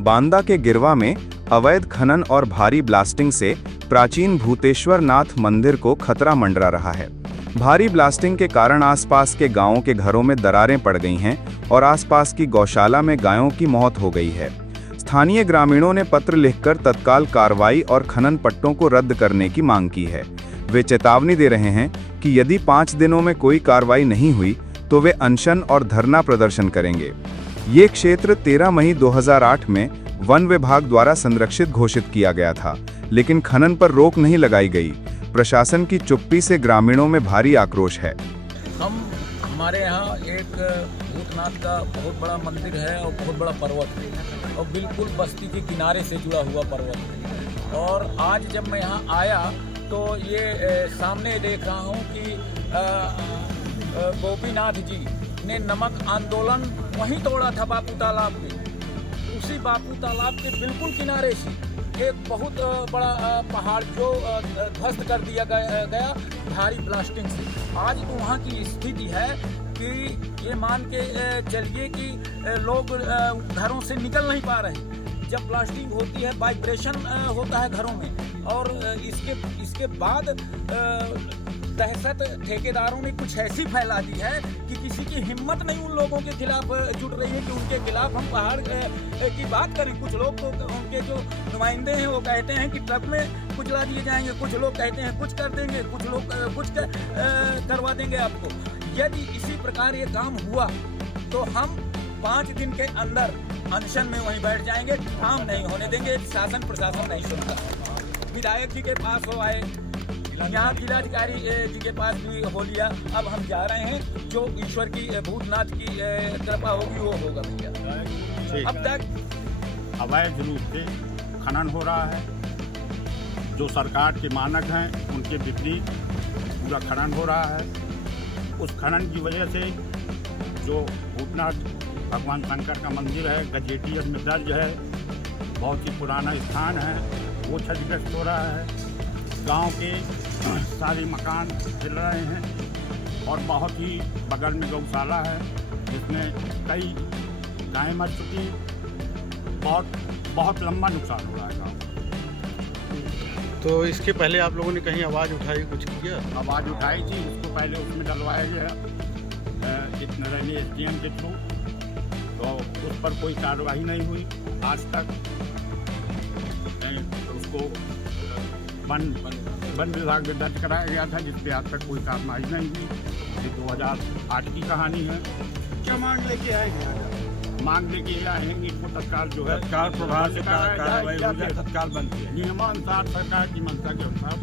बांदा के गिरवा में अवैध खनन और भारी ब्लास्टिंग से प्राचीन भूतेश्वर नाथ मंदिर को खतरा मंडरा रहा है। भारी ब्लास्टिंग के कारण आसपास के गांवों के घरों में दरारें पड़ गई हैं और आसपास की गौशाला में गायों की मौत हो गई है। स्थानीय ग्रामीणों ने पत्र लिखकर तत्काल कार्रवाई और खनन पट्टों को रद्द करने की मांग की है। वे चेतावनी दे रहे हैं कि यदि 5 दिनों में कोई कार्रवाई नहीं हुई तो वे अनशन और धरना प्रदर्शन करेंगे। ये क्षेत्र 13 मई 2008 में वन विभाग द्वारा संरक्षित घोषित किया गया था, लेकिन खनन पर रोक नहीं लगाई गई। प्रशासन की चुप्पी से ग्रामीणों में भारी आक्रोश है। हमारे यहाँ एक भूतनाथ का बहुत बड़ा मंदिर है और बहुत बड़ा पर्वत है और बिल्कुल बस्ती के किनारे से जुड़ा हुआ पर्वत है। और आज जब मैं यहाँ आया तो ये सामने देख रहा हूँ कि गोपीनाथ जी ने नमक आंदोलन वहीं तोड़ा था, बापू तालाब में। उसी बापू तालाब के बिल्कुल किनारे से एक बहुत बड़ा पहाड़ जो ध्वस्त कर दिया गया भारी ब्लास्टिंग से। आज तो वहाँ की स्थिति है कि ये मान के चलिए कि लोग घरों से निकल नहीं पा रहे। जब ब्लास्टिंग होती है वाइब्रेशन होता है घरों में, और इसके बाद दहशत ठेकेदारों ने कुछ ऐसी फैला दी है कि किसी की हिम्मत नहीं उन लोगों के खिलाफ जुट रही है कि उनके खिलाफ हम पहाड़ की बात करें। कुछ लोग तो उनके जो नुमाइंदे हैं वो कहते हैं कि ट्रक में कुचला दिए जाएंगे, कुछ लोग कहते हैं कुछ कर देंगे, कुछ लोग कुछ करवा देंगे आपको। यदि इसी प्रकार ये काम हुआ तो हम 5 दिन के अंदर अनशन में वहीं बैठ जाएंगे, काम नहीं होने देंगे। शासन प्रशासन नहीं सुनता। विधायक जी के पास हो आए, यहाँ जिलाधिकारी जी के पास भी हो लिया। अब हम जा रहे हैं, जो ईश्वर की भूतनाथ की कृपा होगी वो होगा भैया। अब तक अवैध रूप से खनन हो रहा है, जो सरकार के मानक हैं उनके विपरीत पूरा खनन हो रहा है। उस खनन की वजह से जो भूतनाथ भगवान शंकर का मंदिर है, गजेटियर में दर्ज है, बहुत ही पुराना स्थान है, वो क्षतिग्रस्त हो रहा है। गांव के सारे मकान हिल रहे हैं और बहुत ही बगल में गौशाला है जिसमें कई गायें मर चुकी। बहुत लंबा नुकसान हो रहा है गाँव। तो इसके पहले आप लोगों ने कहीं आवाज़ उठाई, कुछ किया? आवाज़ उठाई थी, उसको पहले उसमें डलवाया गया रैली SDM के थ्रू, तो उस पर कोई कार्रवाई नहीं हुई आज तक। उसको वन विभाग में दर्ज कराया गया था, जिस पे आज तक कोई कार्रवाई नहीं हुई। ये 2008 की कहानी है। क्या मांग लेके आएंगे? मांग लेके आएंगे इसको तत्काल जो है तत्काल प्रभाव से कार्रवाई हो जाए, तत्काल बंद किया। नियमानुसार सरकार की मंशा के अनुसार